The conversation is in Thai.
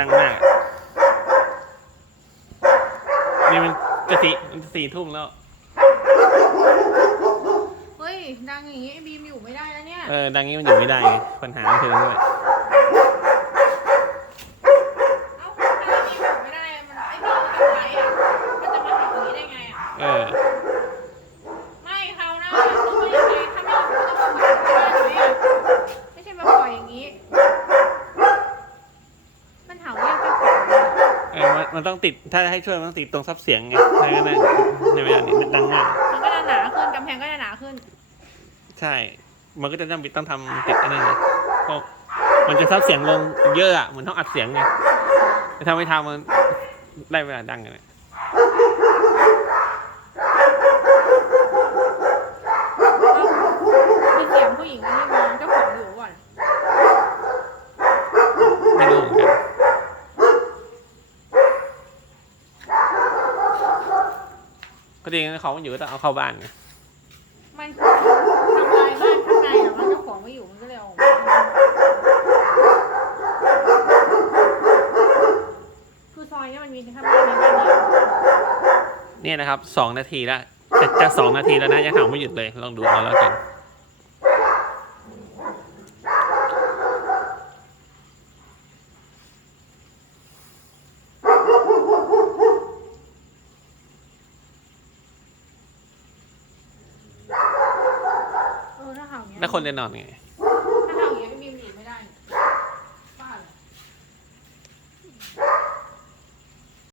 ดังมากอะนี่มันจะสี่มันจะสี่ทุ่มแล้ว เฮ้ย ดังอย่างงี้ไอ้บีมอยู่ไม่ได้แล้วเนี่ย เออ ดังนี้มันอยู่ไม่ได้ไงปัญหาคือด้วยเอ้าถ้าไอ้บีมอยู่ไม่ได้มันไอ้บีมมันจะไปอะมันจะมาถึงอย่างนี้ได้ไงอะ เออ ไม่เขาวหนะต้องไม่ยังไงถ้าไม่อยู่ก็ต้องมาปล่อยไม่ได้ไหมอะไม่ใช่มาปล่อยอย่างนี้มันเห่าเรียกเจ้าของอะ เออมันมันต้องติดถ้าให้ช่วยมันต้องติดตรงซับเสียงไงใช่ไหมในเวลานี้มันดังมากมันก็จะหนาขึ้นกำแพงก็จะหนาขึ้น ใช่ มันก็จะจำเป็นต้องทำติดอันนั้นไงเพราะมันจะซับเสียงลงเยอะอะเหมือนต้องอัดเสียงไงแต่ถ้าไม่ทำมันได้เวลาดังไงมีเสียงผู้หญิงที่มองเจ้าของอยู่ก่อน ไม่รู้เหมือนกัน ก็จริงเขาอยู่ก็ต้องเอาเข้าบ้านไงมันทำลายบ้านข้างในแต่ว่าเจ้าของไม่อยู่มันก็เลยเอาออกมาคือซอยเนี้มันมีแค่บ้านนี้บ้านเดียวเนี่ยนะครับสองนาทีแล้วจะจะสองนาทีแล้วนะยังเห่าไม่หยุดเลยลองดูเอาแล้วกัน เออถ้าเห่า เนี้ยแล้วคนจะนอนไง